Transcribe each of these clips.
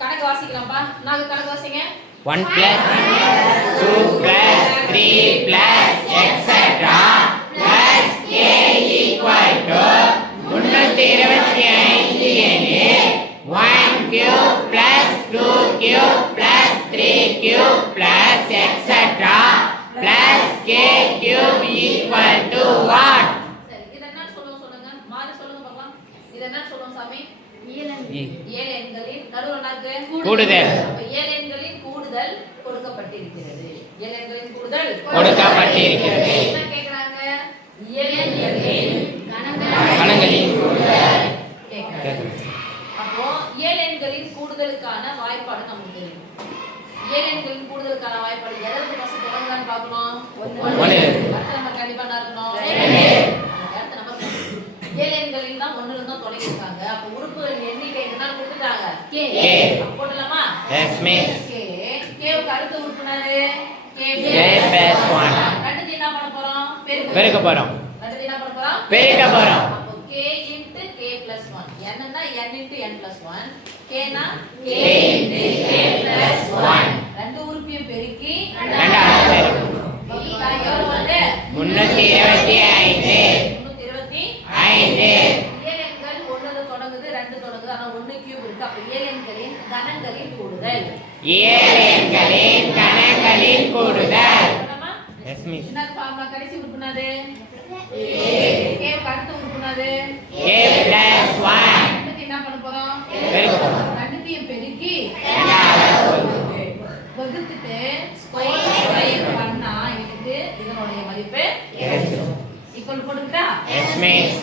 கணக்கு வாசிக்கலாம்ப்பா. நாங்க கணக்கு வாசிங்க. 1 plus 2 plus 3 plus etc கூடுதல். அப்ப ஏழு எண்களின் கூடுதல் கொடுக்கப்பட்டிருக்கிறது. ஏழு எண்களின் கூடுதல் கொடுக்கப்பட்டிருக்கிறது. என்ன கேக்குறாங்க? ஏழு எண்களின் கணங்களின் கேக்குறாங்க. அப்போ ஏழு எண்களின் கூடுதலுக்கான வாய்ப்பாடு நமக்கு தெரியும். ஏழு எண்களின் கூடுதலுக்கான வாய்ப்பாடு எதற்கு ஃபர்ஸ்ட் தொடங்கலாம்னு பார்க்கணும்? ஒண்ணு. எண்களில் தான் ஒண்ணுல தான் தொடங்கியிருக்காங்க. அப்போ உறுப்புகளின் எண்ணிக்கை என்ன கொடுத்துட்டாங்க? கே போடலாமா எஸ் மிஸ் கே கேவுக்கு அடுத்த உறுப்பு என்னது கே plus one. ரெண்டுத்தையும் என்ன பண்ண போறோம்? பெருக்க. போறோம். ரெண்டுத்தையும் என்ன பண்ண போறோம்? பெருக்க போறோம். அப்போ k into k plus 1 n னா n into n plus 1 k னா k into k plus 1. ரெண்டு உறுப்பையும் பெருக்கி ரெண்டாவது பெருக்கம். முன்னூத்தி இருபத்தி ஐந்து. ஏழேன்களின் கணங்களில் கூடுதல். எஸ் மிஸ் என்ன ஃபார்முலா கடைசி உறுப்புனது. ஏ ஏ கருத்து உறுப்புனது. ஏ பிளஸ் என்ன பண்ண போறோம்? பெருக்க பெருக்கி வகுத்துட்டு ஸ்கொயர் பண்ணா எனக்கு இதனுடைய மதிப்பு கிடைச்சிடும் ஈக்குவல் போட்டுக்கிட்டா? Yes miss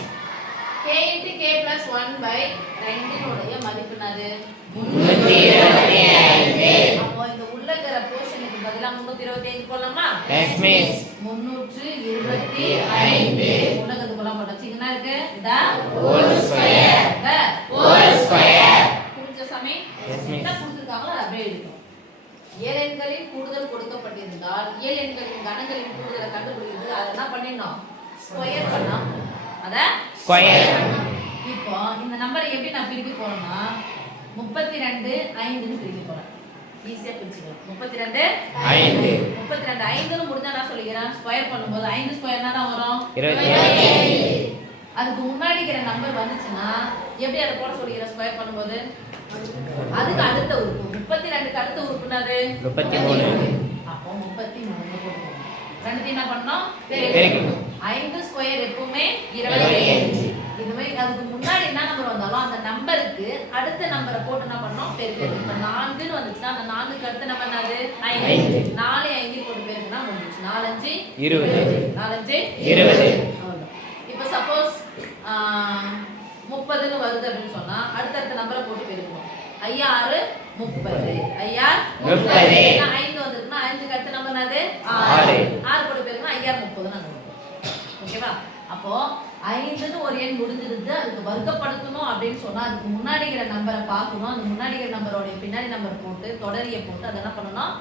k into k plus 1 by 2 பதிலா 325 போடலாமா? எஸ் மிஸ் முன்னூற்று இருபத்தி ஐந்து. உலகத்துக்குள்ள போட்டாச்சு என்ன இருக்கு. இந்த ஹோல் ஸ்கொயர் இந்த ஹோல் ஸ்கொயர் புரிஞ்ச சாமி? Yes, miss. என்ன கொடுத்துருக்காங்களோ? அப்படியே ஏழு எண்களின் கூடுதல் கொடுக்கப்பட்டிருந்தால் ஏழு எண்களின் கணங்களின் கூடுதலை கண்டுபிடிக்கிறது அதை என்ன பண்ணிடணும்? ஸ்கொயர் அத? ஸ்கொயர் இப்போ இந்த நம்பரை எப்படி நான் பிரிக்க போறேன்னா முப்பத்தி ரெண்டு ஐந்துன்னு பிரிக்க போறேன். ஈஸியா பிரிச்சுக்கலாம் முப்பத்தி ரெண்டு ஐந்து. முப்பத்தி ரெண்டு ஐந்துன்னு முடிஞ்சா நான் சொல்லிக்கிறேன். ஸ்கொயர் பண்ணும்போது ஐந்து ஸ்கொயர் தான் வரும்? அதுக்கு முன்னாடி இருக்கிற நம்பர் வந்துச்சுன்னா எப்படி அதை போட சொல்லிக்கிறேன் ஸ்கொயர் பண்ணும்போது? அதுக்கு அடுத்த உறுப்பு. முப்பத்தி ரெண்டுக்கு அடுத்த உறுப்பு என்னது முப்பத்தி மூணு. அப்போ முப்பத்தி மூணு ரெண்டுத்தையும் என்ன பண்ணோம். ஐந்து ஸ்கொயர் எப்பவுமே இருபத்தி அஞ்சு இது மாதிரி அதுக்கு முன்னாடி என்ன வந்தாலும் அந்த நம்பருக்கு அடுத்த நம்பரை போட்டு என்ன பண்ணோம்? பெருக்கிறது இப்ப நான்குன்னு வந்துச்சுன்னா அந்த நான்குக்கு அடுத்த நம்பர் என்னது? ஐந்து. நாலு ஐந்து போட்டு பெருக்குனா முடிஞ்சுச்சு நாலஞ்சு. இருபது. நாலஞ்சு. இருபது. இப்ப சப்போஸ் முப்பதுன்னு வருது அப்படின்னு சொன்னா அடுத்தடுத்த நம்பரை போட்டு பெருக்கணும் ஐயா ஆறு முப்பது. ஐயா முப்பது. ஐந்து வந்ததுன்னா ஐந்துக்கு அடுத்த நம்பர் என்னது? ஆறு. ஆறு. போட்டு பெருக்கணும் ஐயா முப்பது நாங்க ஓகேவா? அப்போ ஐந்துன்னு ஒரு எண் முடிஞ்சிருந்து அதுக்கு வர்க்கப்படுத்தணும் அப்படின்னு சொன்னா அதுக்கு முன்னாடி இருக்கிற நம்பரை பார்க்கணும். அந்த முன்னாடி இருக்கிற நம்பரோட பின்னாடி நம்பர் போட்டு தொடரிய போட்டு அதை என்ன பண்ணணும்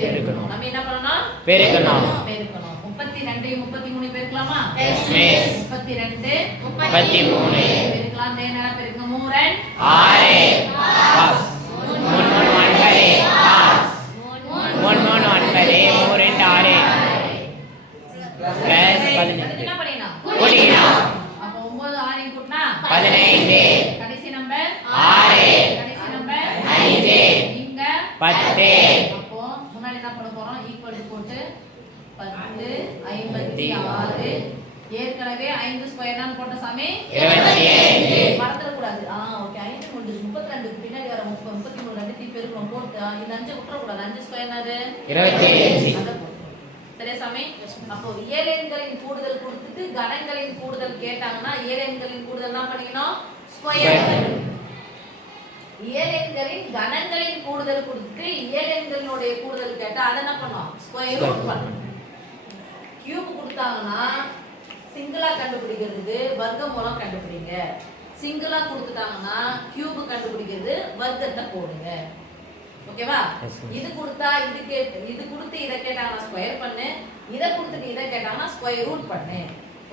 பெருக்கணும். நம்ம என்ன பண்ணணும் பெருக்கணும். பெருக்கணும். முப்பத்தி ரெண்டையும் முப்பத்தி மூணு பெருக்கலாமா? முப்பத்தி ரெண்டு முப்பத்தி மூணு பெருக்கலாம். நேரம் பெருக்கணும். மூரன். அப்போ முன்னாடி என்ன பண்ண போறோம்? ஈக்குவல் போட்டு பத்து ஐம்பத்தி ஆறு. ஏற்கனவே ஐந்து ஸ்கொயர் தான் போட்ட சாமி. ஐந்து மறந்துடக்கூடாது ஆ ஓகே ஐந்து முடிஞ்சு முப்பத்தி ரெண்டுக்கு பின்னாடி வர முப்பது முப்பத்தி மூணு ரெண்டு தீ பெருக்கணும் போட்டு இந்த அஞ்சு விட்டுறக்கூடாது அஞ்சு ஸ்கொயர் என்னது. சரியா சாமி? அப்போ ஏழெண்களின் கூடுதல் கொடுத்துட்டு கணங்களின் கூடுதல் கேட்டாங்கன்னா ஏழெண்களின் கூடுதல் என்ன பண்ணிக்கணும்? ஸ்கொயர் ஏழெண்களின் கணங்களின் கூடுதல் கொடுத்துட்டு ஏழெண்களினுடைய கூடுதல் கேட்டா அதை என்ன பண்ணோம்? ஸ்கொயர் ரூட் பண்ணணும் கியூப் கொடுத்தாங்கன்னா சிங்கிளா கண்டுபிடிக்கிறதுக்கு வர்க்க மூலம் கண்டுபிடிங்க சிங்கிளா கொடுத்துட்டாங்கன்னா கியூப் கண்டுபிடிக்கிறது வர்க்கத்தை போடுங்க. ஓகேவா. இது கொடுத்தா இது கேட்டு இது கொடுத்து இதை கேட்டாங்கன்னா ஸ்கொயர் பண்ணு. இதை கொடுத்துட்டு இதை கேட்டாங்கன்னா ஸ்கொயர் ரூட் பண்ணு.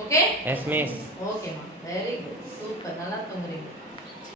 ஓகே எஸ் மிஸ் ஓகேம்மா வெரி குட் சூப்பர் நல்லா தூங்குறீங்க.